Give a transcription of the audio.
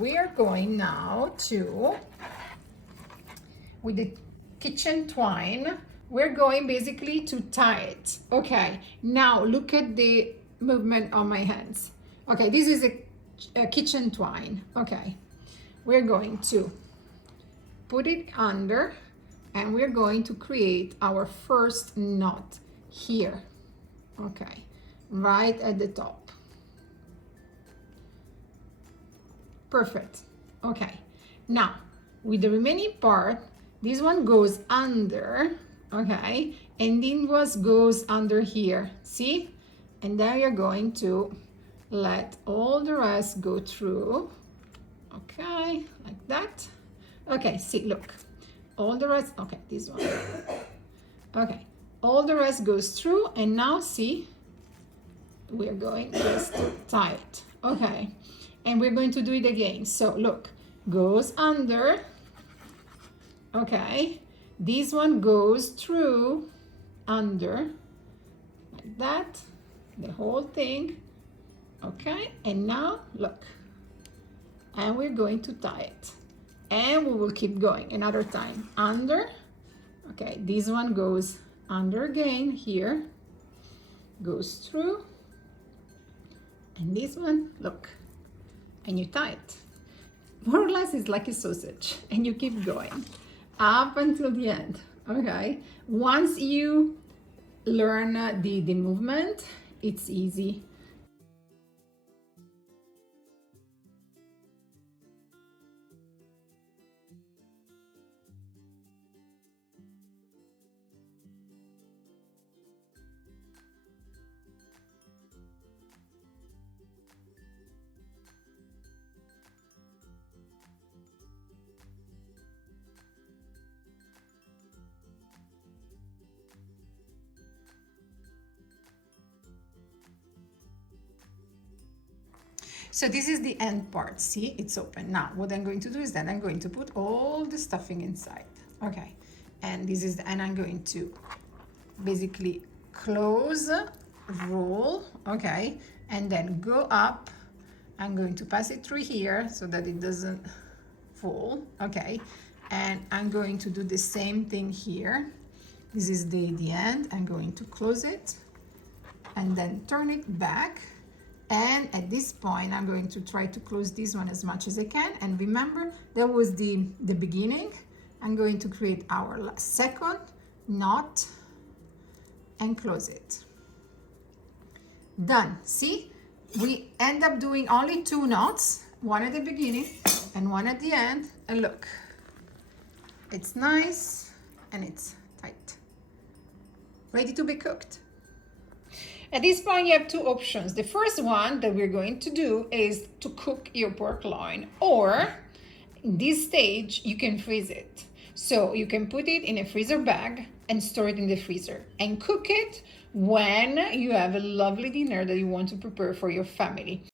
We are going now to, with the kitchen twine, we're going basically to tie it. Okay, now look at the movement on my hands. Okay, this is a kitchen twine. Okay, we're going to put it under and we're going to create our first knot here. Okay, right at the top. Perfect. Okay, now with the remaining part, this one goes under, okay, and then was goes under here, see? And then you're going to let all the rest go through, okay, like that. Okay, see, look, all the rest, okay, this one. Okay, all the rest goes through, and now see, we're going just to tie it, okay? And we're going to do it again. So look, goes under, okay, this one goes through, under, like that, the whole thing, okay, and now look, and we're going to tie it, and we will keep going another time, under, okay, this one goes under again here, goes through, and this one, look, and you tie it. More or less it's like a sausage, and you keep going up until the end, okay? Once you learn the movement, it's easy. So this is the end part, see, it's open. Now what I'm going to do is that I'm going to put all the stuffing inside, okay, and this is, and I'm going to basically close, roll, okay, and then go up. I'm going to pass it through here so that it doesn't fall, okay, and I'm going to do the same thing here. This is the end. I'm going to close it and then turn it back. And at this point, I'm going to try to close this one as much as I can. And remember, that was the beginning. I'm going to create our second knot and close it. Done. See, we end up doing only 2 knots, one at the beginning and one at the end. And look, it's nice and it's tight. Ready to be cooked. At this point, you have 2 options. The first one that we're going to do is to cook your pork loin, or in this stage, you can freeze it. So you can put it in a freezer bag and store it in the freezer and cook it when you have a lovely dinner that you want to prepare for your family.